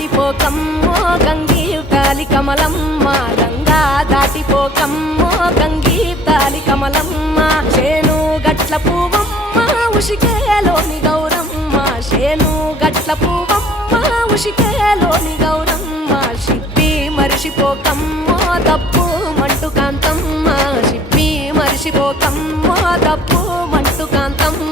దాటిపోకమ్మో గంగీతాలి కమలమ్మ గంగా దాటిపోకమ్మో గంగీతాలి కమలమ్మ చేను గట్ల పువ్వమ్మ ఉషికేలోని గౌరమ్మ చేను గట్ల పువ్వమ్మ ఉషికేలోని గౌరమ్మ షిప్పి మరిషిపోకమ్మో తప్పు మంటు కాంతమ్మ షిప్పి మరిషిపోకమ్మో తప్పు మంటు కాంతమ్మ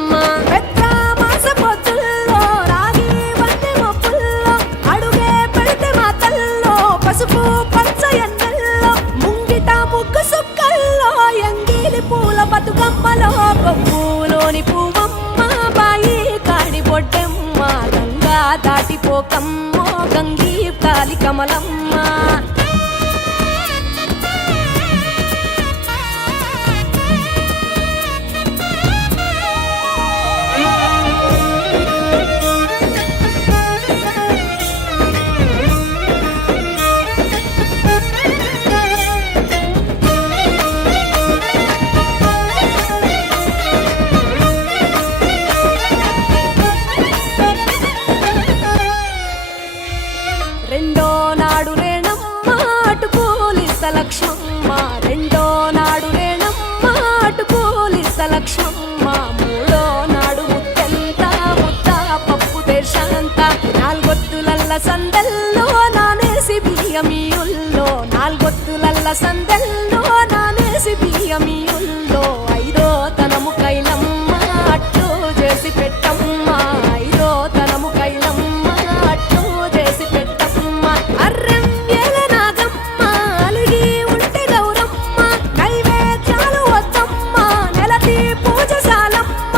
పసుపు పచ్చ ఎన్నెల్లో ముంగిట ముగ్గు సుక్కల్లో ఎంగిలి పూల బతుకమ్మలో కొప్పులోని పువ్వమ్మ బాయి కాడి బొడ్డెమ్మ గంగా దాటిపోకమ్మో గంగీతాలి కమలమ్మ రెండో నాడు రేణమ్మ అటు పోలిస్త లక్ష్మమ్మ రెండో నాడు రేణమ్మ అటు పోలిస్త లక్ష్మమ్మ మూడో నాడు ముత్తెంత ముద్ద పప్పు దేశంత నాలుగొత్తులల్ల సందెల్లో నానేసి బియ్యమియుల్లో నాలుగొత్తులల్ల సందెల్లో నానేసి బియ్యమియుల్లో ఐదో తనము కైలమ్మ అట్టు చేసి పెట్టమ్మ ఐదో తనము కైలమ్మ అట్టు చేసి పెట్టమ్మ అర్రం ఏల నాగమ్మ అలిగి ఉంటే గౌరమ్మ నైవేద్యాలు వద్దమ్మ నెలతి పూజశాలమ్మ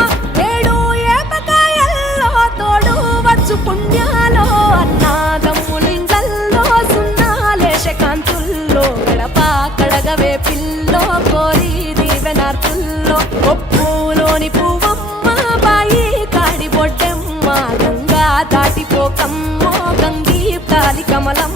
ఏడు ఏపకాయల్లో తోడు వచ్చు పుణ్యాలో అన్నాగమ్ములింగల్లో సున్నాలేశ కాంతుల్లో గడప కడగవే పిల్లో కోరి దీవెనార్తుల్లో ఒప్పులోని పువ్వమ్మ బాయి కాడి బొడ్డెమ్మ గంగా దాటిపోకమ్మో గంగీతాలి కమలమ్మ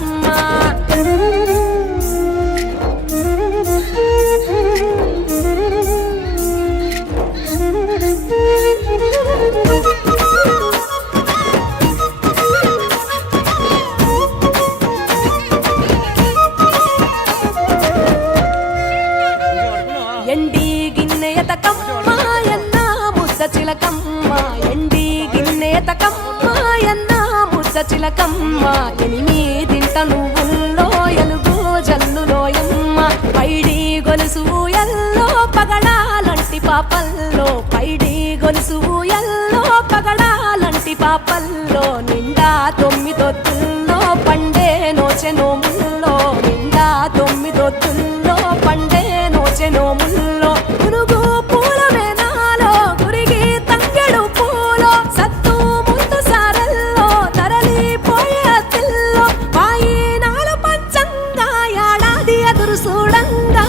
ఎండి గిన్నె ఎతకమ్మ ఎన్న ముద్ద చిలకమ్మ ఎండి గిన్నె ఎతకమ్మ ఎన్న ముద్ద చిలకమ్మ ఎనిమిదింట నువ్వుల్లో ఎలుగు జల్లులోయమ్మ పైడి గొలుసు ఎల్లో పగడాలంటి పాపల్లో పైడి గొలుసు ఎల్లో పగడాలంటి పాపల్లో నిండా తొమ్మిదొత్తుల్లో పండే నోచె నోముల్లో నిండా తొమ్మిదొత్తుల్లో పండే నోచె నోముల్లో పునుగు పూల వేనాలో గురిగి తంగెడు పూలో సత్తు ముందు సారల్లో తరలిపోయే అత్తిల్లో పాయినాలు పంచంగా ఏడాది ఎదురు చూడంగా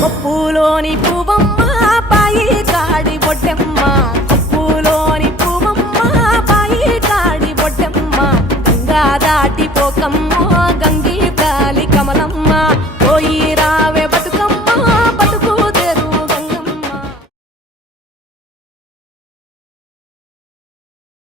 కొప్పులోని పువ్వమ్మ పాయి కాడి బొడ్డెమ్మ కొప్పులోని పువ్వమ్మ పాయి కాడి బొడ్డెమ్మ గంగా దాటిపోకమ్మో గంగ